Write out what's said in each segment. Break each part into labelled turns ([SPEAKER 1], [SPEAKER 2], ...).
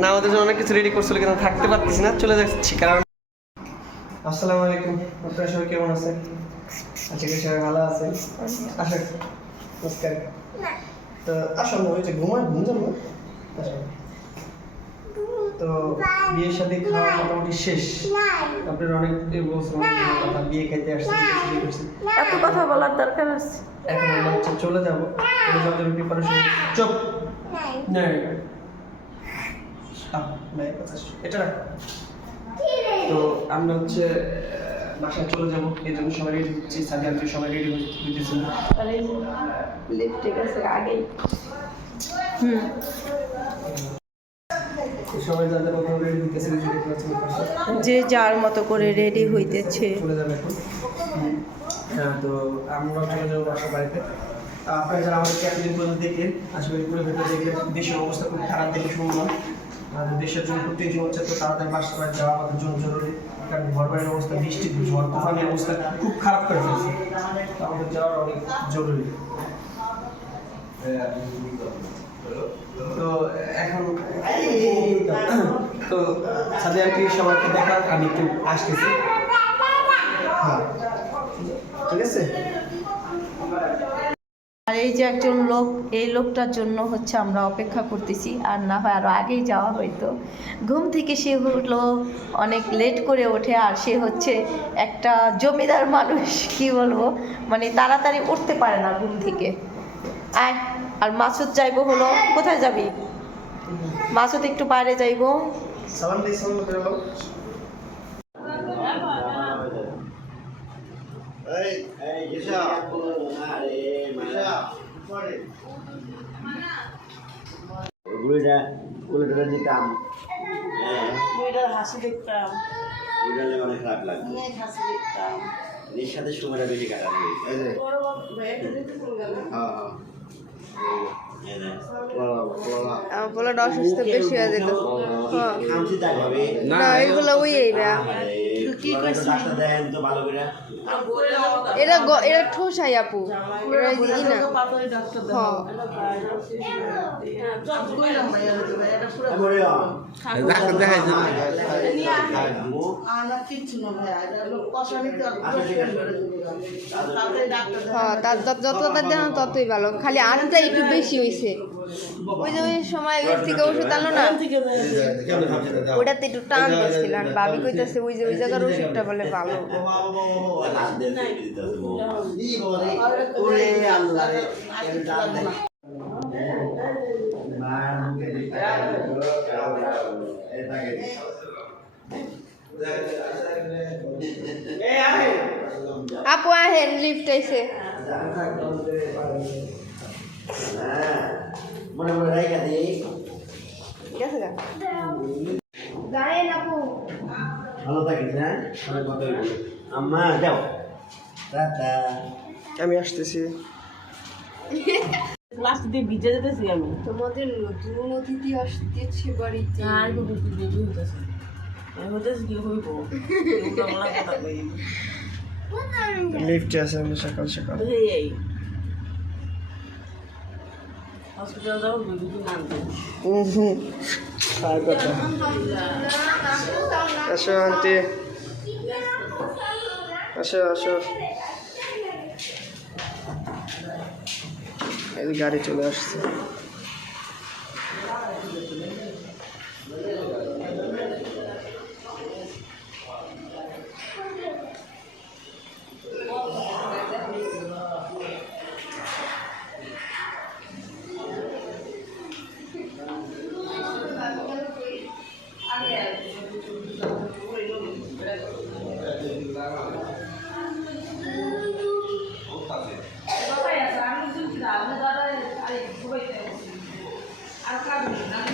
[SPEAKER 1] না আমাদের জন্য অনেক কিছু রেডি করছিল কিন্তু থাকতে পারতেছি না চলে যাচ্ছি কারণ আসসালামু আলাইকুম আপনারা সবাই কেমন আছেন? আজকে সবাই ভালো আছেন? আসেন নমস্কার। তো আসুন ওই যে ঘুমায় ঘুম যাব? তো বিয়ের সাথে খাওয়া মোটামুটি শেষ। আপনার অনেক বলছেন কথা বিয়ে খেতে আসছে
[SPEAKER 2] এত কথা বলার দরকার আছে।
[SPEAKER 1] এখন আমরা চলে যাব। চলে যাওয়ার জন্য প্রিপারেশন চুপ! শেষ। এটা রাখ। তো আমরা হচ্ছে বাসায় চলে যাব। এই জন্য সবাই রেডি হচ্ছি সাথে আজকে সবাই রেডি হইতেছি।
[SPEAKER 2] লিপস্টিক আছে আগেই। হুম।
[SPEAKER 1] সবাই যাদের মতো রেডি হইতেছে
[SPEAKER 2] যে যার মতো করে রেডি হইতেছে।
[SPEAKER 1] চলে যাবে এখন। হ্যাঁ তো আমরা চলে যাব বাসার বাড়িতে। আপনারা যারা আমাদের এতদিন পর্যন্ত দেখলেন আসলে পুরো ভেতরে দেখলেন দেশের অবস্থা খুব খারাপ দেখে শুনলাম। আর দেশের জন্য টেনশন হচ্ছে, তো তাড়াতাড়ি বাড়ি যাওয়া আমাদের জন্য জরুরি, কারণ ঘর বাড়ির অবস্থা, বৃষ্টি ঝড় তুফানের অবস্থা খুব খারাপ করে ফেলছে। আমাদের যাওয়ার অনেক জরুরি। তো এখন তো আর কি সবাইকে দেখা, আমি একটু আসতেছি। হ্যাঁ। ঠিক আছে?
[SPEAKER 2] আর এই যে একজন লোক, এই লোকটার জন্য হচ্ছে আমরা অপেক্ষা করতেছি। আর না হয় আরও আগেই যাওয়া হয়তো। ঘুম থেকে সে হলো অনেক লেট করে ওঠে আর সে হচ্ছে একটা জমিদার মানুষ, কি বলব? মানে তাড়াতাড়ি উঠতে পারে না ঘুম থেকে। আয়, আর মাসুদ যাইবো হলো, কোথায় যাবি? মাসুদ একটু বাইরে যাইবো।
[SPEAKER 3] এই গুলিটা গুলিটা দিতাম।
[SPEAKER 4] হাসি দেখতাম।
[SPEAKER 3] গুলিটা অনেক খারাপ লাগবে
[SPEAKER 4] হাসি দেখতাম।
[SPEAKER 3] এর সাথে সময়টা বেশি কাটানো হয়েছে হ্যাঁ হ্যাঁ।
[SPEAKER 5] পোলাটা অসুস্থ বেশি হয়ে যেত। হ্যাঁ। না এগুলো ওই এইরা
[SPEAKER 3] কি করে।
[SPEAKER 5] এরা এরা ঠোসাই আপু। এরা ই না
[SPEAKER 4] ডাক্তার
[SPEAKER 5] হ্যাঁ হ্যাঁ তার যত যত তার দেখানো ততই ভালো খালি আনটা একটু বেশি হয়েছে ওই যে ওই সময় ওই থেকে ওষুধ আনলো না ওটাতে একটু টান দিয়েছিল আর ভাবি কইতাছে ওই যে ওই জায়গার ওষুধটা বলে ভালো
[SPEAKER 3] ওরে আল্লাহ
[SPEAKER 5] আপু আহেন লিফট আইছে।
[SPEAKER 3] মনে মনে রাইখা দিই
[SPEAKER 5] ঠিক গা। গায়েন আপু।
[SPEAKER 3] ভালো থাকিস হ্যাঁ? অনেক কথা আম্মা যাও। টাটা।
[SPEAKER 1] আমি আসতেছি।
[SPEAKER 4] ক্লাস দিয়ে ভিজে যেতেছি আমি।
[SPEAKER 5] তোমাদের নতুন অতিথি আসতেছে বাড়িতে।
[SPEAKER 4] আর
[SPEAKER 1] লিফটে আছে আমি সকাল সকাল আসো আন্টি আসো আসো গাড়ি চলে আসছে। Thank you.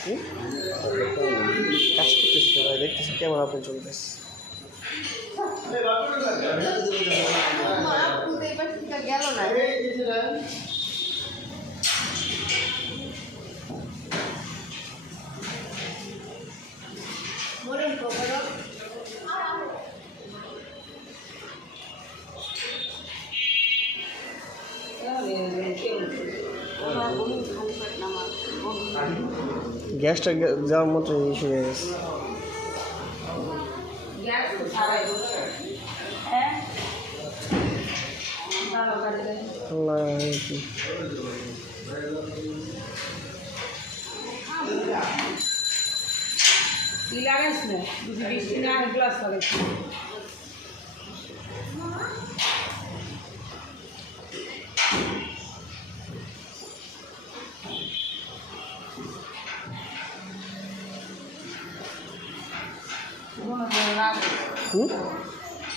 [SPEAKER 1] হুম কাজ করতেছি ভাই দেখতেছি কেমন আপনি চলতেছে।
[SPEAKER 5] গেল না
[SPEAKER 1] গ্যাসটা যাওয়ার মতো ইস্যু হয়ে গেছে। কি।
[SPEAKER 4] লাগাইছ না গ্লাস লাগাইছি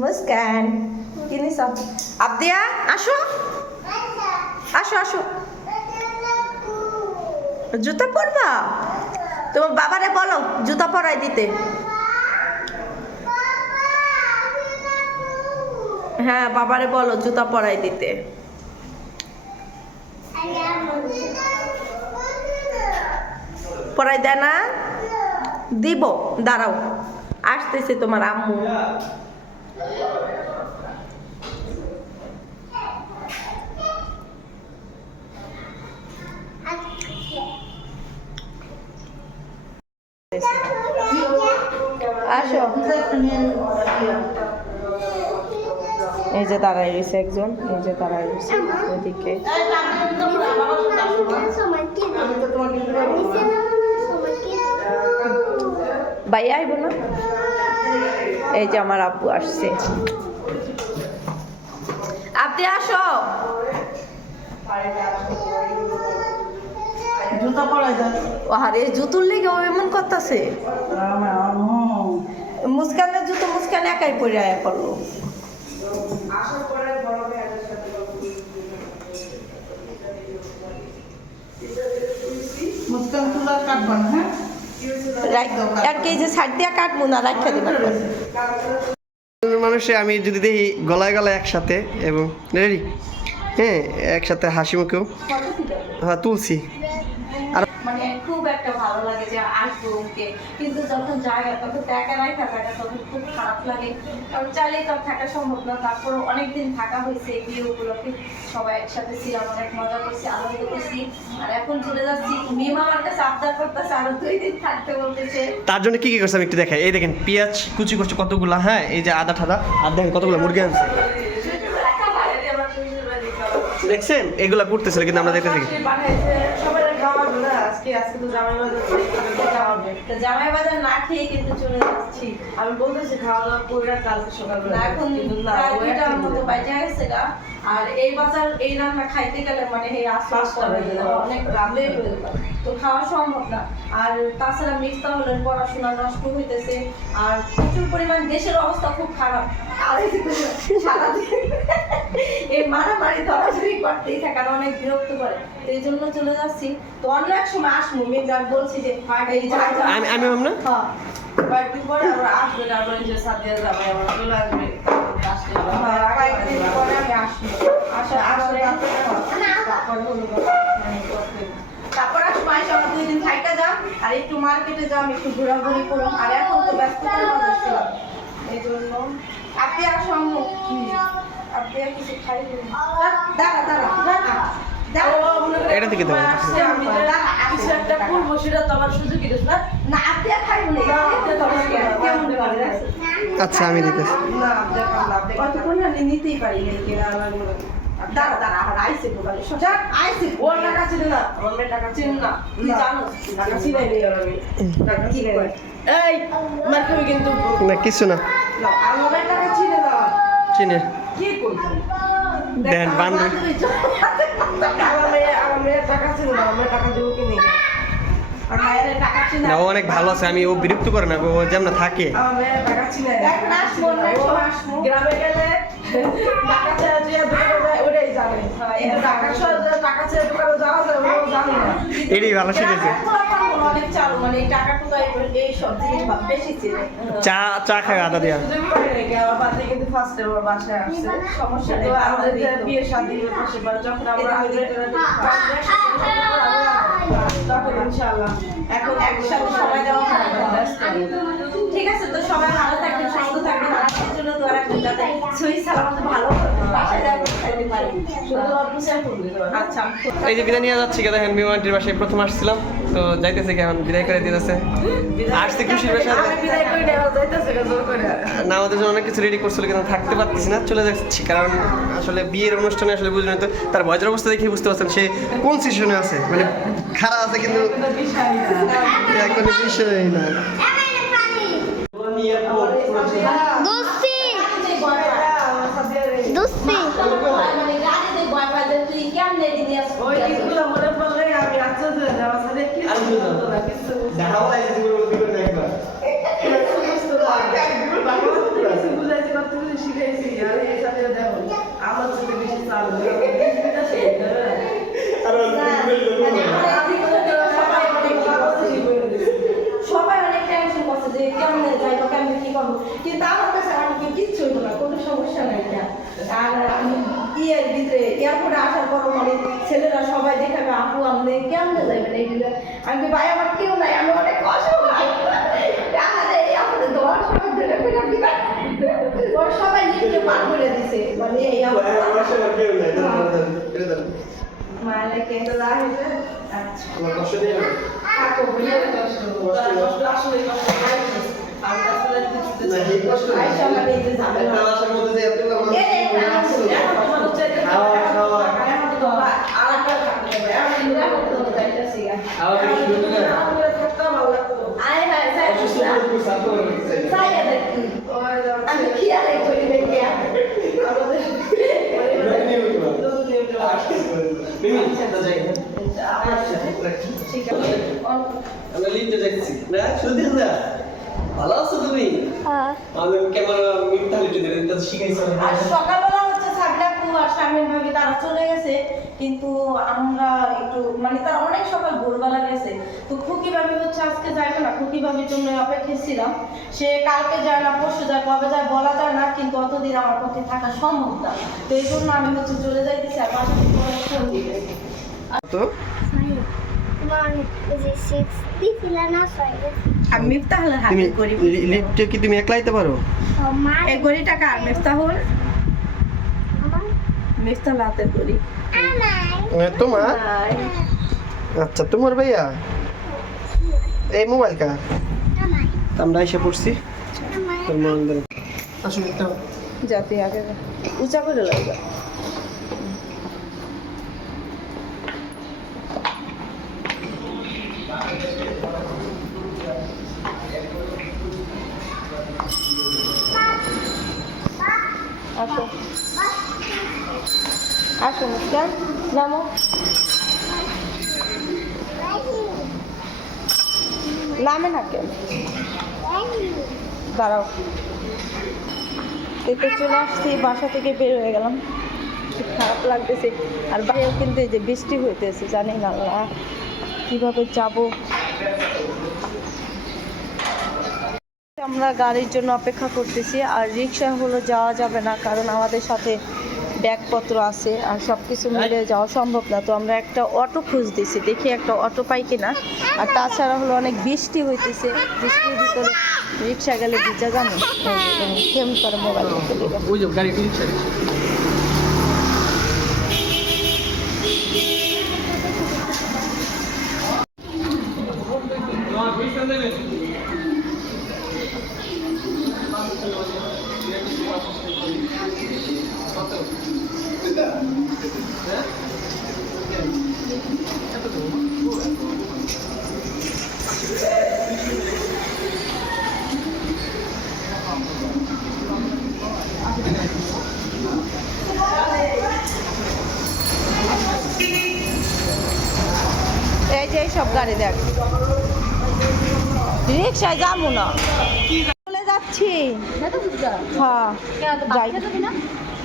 [SPEAKER 2] মুস্কান, কি নিস আবদিয়া, আসো। আসো আসো। জুতা পরবা? তোমার বাবারে বলো, জুতা পরাই দিতে। হ্যাঁ বাবারে বলো, জুতা পরাই দিতে। পরাই দেয় না? দিব, দাঁড়াও। আসতেছে তোমার আম্মু। আসো। এই যে দাঁড়াই রয়েছে একজন, এই যে দাঁড়াই রয়েছে ভাইয়া আইব না? এই যে আমার আব্বু আসছে। আপনি আসো। আরে জুতুর লেগে ও এমন করতেছে। মুস্কানের জুতো মুস্কান একাই পরে আয়া করল।
[SPEAKER 4] মুস্কান হ্যাঁ?
[SPEAKER 1] মানুষে আমি যদি দেখি গলায় গলায় একসাথে এবং রেডি? হ্যাঁ একসাথে হাসি মুখেও। হ্যাঁ তুলছি
[SPEAKER 2] খুব একটা ভালো লাগে যে আসব ওকে কিন্তু যখন জায়গা তখন তো একা রাখা জায়গা তখন খুব খারাপ লাগে। কারণ চাইলেই তো থাকা সম্ভব না। তারপরে অনেকদিন থাকা হয়েছে এই বিয়ে উপলক্ষে সবাই একসাথে ছিলাম অনেক মজা করছি আনন্দ করছি। আর এখন চলে যাচ্ছি। মিম আমার কাছে আবদার করতেছে আরও দুই দিন থাকতে বলতেছে।
[SPEAKER 1] তার জন্য কি কি করছে আমি একটু দেখাই। এই দেখেন পেঁয়াজ কুচি করছে কতগুলা হ্যাঁ? এই যে আদা ঠাদা। আর দেখেন কতগুলো মুরগি আনছে। দেখছেন? এগুলা করতেছিল কিন্তু আমরা দেখতেছি
[SPEAKER 4] আজকে আজকে তো জামাই বাজার। হবে।
[SPEAKER 2] তো জামাই বাজার না খেয়ে কিন্তু চলে যাচ্ছি
[SPEAKER 4] আমি বলতেছি খাওয়া দাওয়া করে কালকে সকালবেলা
[SPEAKER 2] না, এখন দুইটার মতো। গেছে গা। আর এই বাজার এই রান্না খাইতে গেলে মানে এই
[SPEAKER 4] যাবে।
[SPEAKER 2] অনেক রাতে হয়ে। তো খাওয়া সম্ভব না আর তাছাড়া মিক্সটা হলে পড়াশোনা নষ্ট হইতেছে আর প্রচুর পরিমাণ দেশের অবস্থা খুব খারাপ আর এই সারাদিন এই মারামারি ধরাধরি করতেই থাকে আর অনেক বিরক্ত করে তো এই জন্য চলে যাচ্ছি তো অন্য এক সময় আসব মেয়েরা বলছি যে এই যা যা
[SPEAKER 1] আমি আমি
[SPEAKER 4] আসবে, তারপরে এই যে সাদিয়া জামাই আমার চলে আসবে, তারপরে আসলে আবার
[SPEAKER 2] কয়েকদিন পরে আমি আসব। আসার
[SPEAKER 4] আসলে
[SPEAKER 2] পরে
[SPEAKER 4] তারপরে হলো
[SPEAKER 2] তারপর আসব আইসা আমরা দুই দিন থাইকা যাম আর একটু মার্কেটে যাম একটু ঘোরাঘুরি করুন আর এখন তো ব্যস্ত এই জন্য আপনি আসো আম্মু আপনি আর কিছু দাঁড়া দাঁড়া দাঁড়া। দাঁড়া।
[SPEAKER 1] এটা থেকে দাও। আচ্ছা আমি দিতেছি
[SPEAKER 4] না, দেখাম না, দেখাম না।
[SPEAKER 2] কতক্ষণ আমি নিতেই পারি না কেনা লাগল দাঁড়া দাঁড়া আর আইসে কোবালে সোজা আইসে
[SPEAKER 4] ওর টাকা ছিল না, আমার মেয়ের টাকা ছিল
[SPEAKER 2] না তুই জানোস
[SPEAKER 4] টাকা ছিলাই নেই আর আমি। টাকা
[SPEAKER 2] কি
[SPEAKER 4] ছিলাই
[SPEAKER 2] করে?
[SPEAKER 4] নেই। এই, মার খাবি কিন্তু।
[SPEAKER 1] না কিছু না
[SPEAKER 4] না, আমার মেয়ের টাকা ছিল না।
[SPEAKER 1] চিনে
[SPEAKER 4] কি করছ?
[SPEAKER 1] দেন বান্ধব
[SPEAKER 4] আমার মেয়ে- আমার মেয়ের টাকা ছিল না, আমার টাকা দেবো কি নেই?
[SPEAKER 2] আর মায়ের টাকা ছিল
[SPEAKER 1] না ও অনেক ভালো আছে আমি ও বিরক্ত করে না ও যেমন থাকে
[SPEAKER 4] আমার মেয়ের টাকা ছিল না।
[SPEAKER 2] এখন আসব, অন্য আসব।
[SPEAKER 4] গ্রামে গেলে টাকা ছেড়ে যে দোকানে যায়, ওটাই জানে। কিন্তু টাকা ছেড়ে- টাকা ছেড়ে দোকানে যাওয়া যায়, ও জানে না।
[SPEAKER 1] এটাই ভালো শিখেছে
[SPEAKER 2] অনেক চালু মানে
[SPEAKER 1] চা চা আদা দিয়া।
[SPEAKER 2] সমস্যা
[SPEAKER 4] যখন আমরা ইনশাআল্লাহ।
[SPEAKER 2] এখন একসাথে সবাই দেওয়া ঠিক আছে তো সবাই ভালো থাকবেন সুস্থ থাকবেন
[SPEAKER 1] এই যে বিদায় নিয়ে যাচ্ছি দেখেন বিমানটির বাসায় প্রথম আসছিলাম। তো যাইতেছে কি এখন? বিদায় করে দিতেছে। আসতে খুশির বাসা
[SPEAKER 4] আমি বিদায় করে নেওয়া যাইতেছে গো, জোর করে।
[SPEAKER 1] না আমাদের জন্য অনেক কিছু রেডি করছিল কিন্তু থাকতে পারতেছি না চলে যাচ্ছি। কারণ আসলে বিয়ের অনুষ্ঠানে আসলে বুঝলেন তো তার বয়সের অবস্থা দেখে বুঝতে পারছেন সে কোন সিচুয়েশনে আছে? মানে খারাপ আছে কিন্তু
[SPEAKER 4] কিন্তু বিষয় না।
[SPEAKER 1] কোনো বিষয় না
[SPEAKER 5] দোস্তি
[SPEAKER 4] আমার সাথে
[SPEAKER 2] দিনে
[SPEAKER 4] ওই দিনগুলো মনে পড়লে আমি আশ্চর্য হয়ে যাই, আমার সাথে কিছু হতো না, কিছু বুঝতো না। কিছু বুঝাইছি, কত কিছু শিখাইছি, আর এই সাথে দেখো, আমার সাথে বেশি চাল নেই। আমি বিস্কুটটা শিখি, জানো না?
[SPEAKER 2] সবাই অনেক টেনশন করছে যে কেমনে যাইবো কেমনে কি করব কিন্তু আমার কাছে আমার কি কিচ্ছু হইব না কোনো সমস্যা নাই এটা আর আমি ইয়ের ভিতরে এয়ারপোর্টে আসার পর মানে ছেলেরা সবাই দেখাবে আপু আপনি কেমনে যাইবেন এই দিকে আমি কি, ভাই আমার কেউ নাই আমি অনেক অসহায় আরে আমাদের দশ সময় ধরে ফেলে দিবা ওর সবাই লিফটে পার করে দিছে মানে এই অবস্থা মালাকে আচ্ছা থাকো বলে
[SPEAKER 4] কষ্ট আসলে কষ্ট হয়। আমি আসলে কিছুতে চাই না।
[SPEAKER 2] আয়সা মানে এই যে ঝামেলা এ রে,
[SPEAKER 4] এখন তোমার হচ্ছে যে-
[SPEAKER 1] খাওয়া, খাওয়া।
[SPEAKER 4] এখন তো তোমরা আলাদা থাকতে হবে। এখন কিন্তু এখন তো তোমরা যাইতেছি গা।
[SPEAKER 1] আবার তুমি শুরু করলে?
[SPEAKER 4] এখন তো থাকতেও ভালো লাগতো।
[SPEAKER 2] আয় হায় যাই যাই দেখি
[SPEAKER 4] ওই যে হচ্ছে-
[SPEAKER 2] আমি খেয়ালে করি দেখি
[SPEAKER 4] আমাদের পরিবারে নতুন নিয়ম টেওয়া আসছে।
[SPEAKER 2] ঠিক আছে অল্প
[SPEAKER 1] আমরা লিফটে যাচ্ছি না শুধু না ভালো আছো তুমি আমাদের ক্যামেরা মিথ্যা লিফটে দিলে শিখাইছো।
[SPEAKER 2] আর সকালবেলা আপু আর ভাবি তারা চলে গেছে কিন্তু আমরা একটু মানে তারা অনেক সকাল ভোরবেলা গেছে। তো খুকি ভাবি হচ্ছে আজকে যাবে না খুকি ভাবির জন্য অপেক্ষায় ছিলাম। সে কালকে যায় না পরশু যায় কবে যায় বলা যায় না কিন্তু অতদিন আমার পক্ষে থাকা সম্ভব না। তো এই জন্য আমি হচ্ছে চলে যাইতেছি আর বাসা ফোন দিতেছি
[SPEAKER 1] তো?
[SPEAKER 2] আমি মিফতাহুল হাতে করি
[SPEAKER 1] লিফটে কি তুমি একলাইতে পারো?
[SPEAKER 2] এই গড়ি টাকা আর হাতে করি।
[SPEAKER 1] তোমার? আচ্ছা তোমার ভাইয়া? এই মোবাইল কার আমরা এসে পড়ছি। মন একটা
[SPEAKER 2] যাতে আগে উঁচা করে লাগবে আসো আসো মুস্কান নামো নামে না কেন দাঁড়াও এই তো চলে আসছি বাসা থেকে বের হয়ে গেলাম। খুব খারাপ লাগতেছে। আর বাইরেও কিন্তু এই যে বৃষ্টি হইতেছে জানি না কীভাবে যাব? আমরা গাড়ির জন্য অপেক্ষা করতেছি, আর রিক্সা হলো যাওয়া যাবে না, কারণ আমাদের সাথে ব্যাগপত্র আছে আর সব কিছু মিলে যাওয়া সম্ভব না। তো আমরা একটা অটো খুঁজতেছি, দেখি একটা অটো পাই কিনা। আর তাছাড়া হলো অনেক বৃষ্টি হইতেছে, বৃষ্টির ভিতরে রিক্সা গেলে ভিজা জানো? ফেম করে মোবাইল
[SPEAKER 1] গাড়ি রিক্সা।
[SPEAKER 2] এই যে সব গাড়ি দেখ। রিক্সায় যাব না। চলে যাচ্ছি। হ্যাঁ। যাই।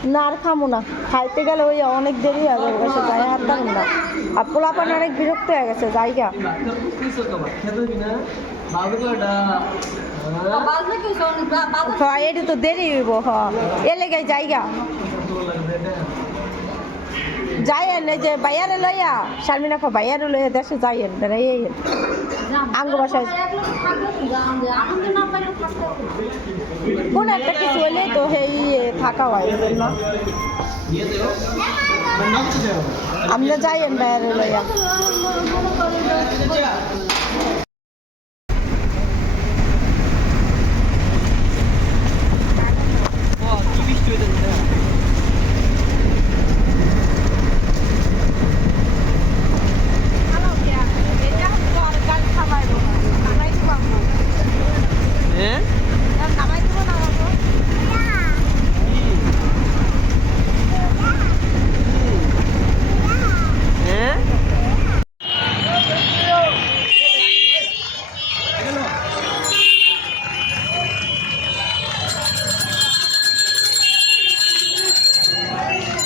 [SPEAKER 2] না আর খামো না। খাইতে গেলে ওই অনেক দেরি হবে ওর কাছে যাই আর পারুম না। আর পোলাপান অনেক বিরক্ত হয়ে গেছে জায়গা। হ্যাঁ এটা তো দেরি হইব হ। এ লেগে জায়গা। যাইয়েন এই যে বাইয়ারে লইয়া শারমিনা খা বাইয়ারে লইয়া দেশে যাইয়েন বেড়াইয়েন আঙ্গ বাসায় কোন একটা কিছু হলে তো সেই থাকা হয় আমরা যাইয়েন বাইয়ারে লইয়া
[SPEAKER 1] হ্যাঁ হ্যাঁ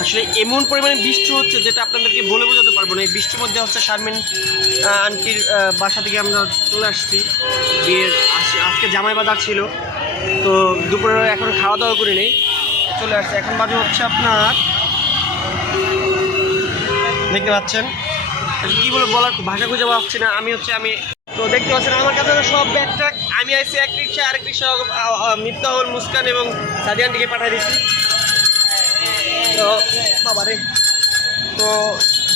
[SPEAKER 1] আসলে এমন পরিমাণে বৃষ্টি হচ্ছে যেটা আপনাদেরকে বলে বোঝাতে পারব না এই বৃষ্টির মধ্যে হচ্ছে শারমিন আন্টির বাসা থেকে আমরা চলে আসছি। বিয়ের আজকে জামাই বাজার ছিল। তো দুপুরে এখন খাওয়া দাওয়া করি নেই। চলে আসছে। এখন বাজে হচ্ছে আপনার দেখতে পাচ্ছেন? কি বলে বলার ভাষা খুঁজে পাচ্ছি না। আমি হচ্ছে আমি তো দেখতে পাচ্ছেন, আমার কাছে সব ব্যাগটা আমি আইসি এক রিক্সা, আরেক রিক্সা মিফতাহুল মুস্কান এবং সাদিয়ানটিকে পাঠিয়ে দিচ্ছি তো বাবারে। তো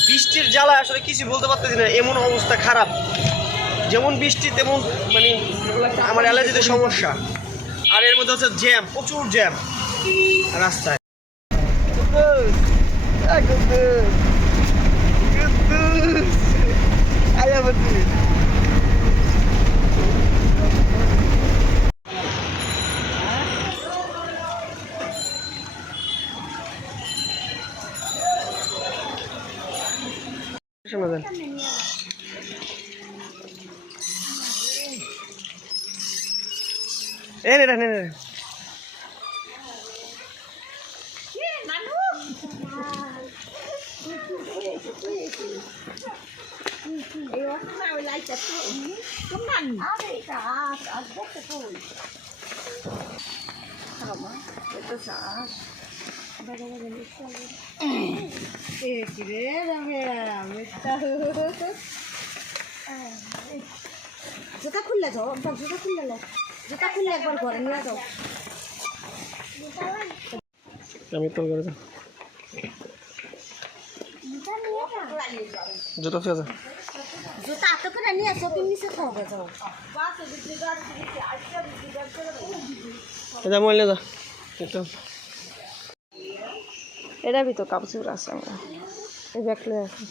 [SPEAKER 1] বৃষ্টির জ্বালায় আসলে কিছু বলতে পারতেছি না, এমন অবস্থা খারাপ। যেমন বৃষ্টি, তেমন মানে আমার অ্যালার্জিতে সমস্যা। আর এর মধ্যে হচ্ছে জ্যাম, প্রচুর জ্যাম রাস্তায়। Xem nào dần Ê này đây này này
[SPEAKER 6] Hãy subscribe cho kênh Ghiền Mì Gõ
[SPEAKER 2] Để
[SPEAKER 6] không bỏ lỡ
[SPEAKER 2] những video hấp dẫn জুতা খুললে যাও একবার জুতা খুললে লো। জুতা খুললে একবার ঘরে নিয়ে যাও।
[SPEAKER 1] আমি তোর করে যা। জুতো ফেলে
[SPEAKER 2] জুতা হাতে করে নিয়ে আসো তুমি নিচে খাওয়া যাও
[SPEAKER 1] এটা মরলে যা।
[SPEAKER 2] এটা ভিতর কাপড় আছে আমরা। এই ব্যাগলে আছে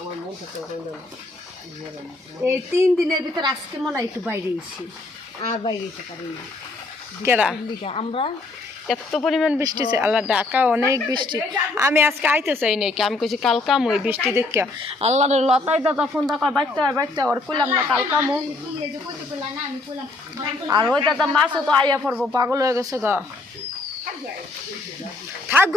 [SPEAKER 1] আমার মন থাকতে
[SPEAKER 6] এই তিন দিনের ভিতর আজকে মনে হয় একটু বাইরে এসি আর বাইরে যেতে পারি না। আমরা
[SPEAKER 2] এত পরিমাণ বৃষ্টি হচ্ছে আল্লাহ ঢাকা অনেক বৃষ্টি। আমি আজকে আইতে চাই নাকি আমি কইছি কালকাম ওই বৃষ্টি দেখে আল্লাহ লতাই দাদা ফোন দেখা বাইতে হয় বাইতে ওর কইলাম না কালকামু আর ওই দাদা মাছও তো আইয়া পড়ব, পাগল হয়ে গেছে গা। থাক।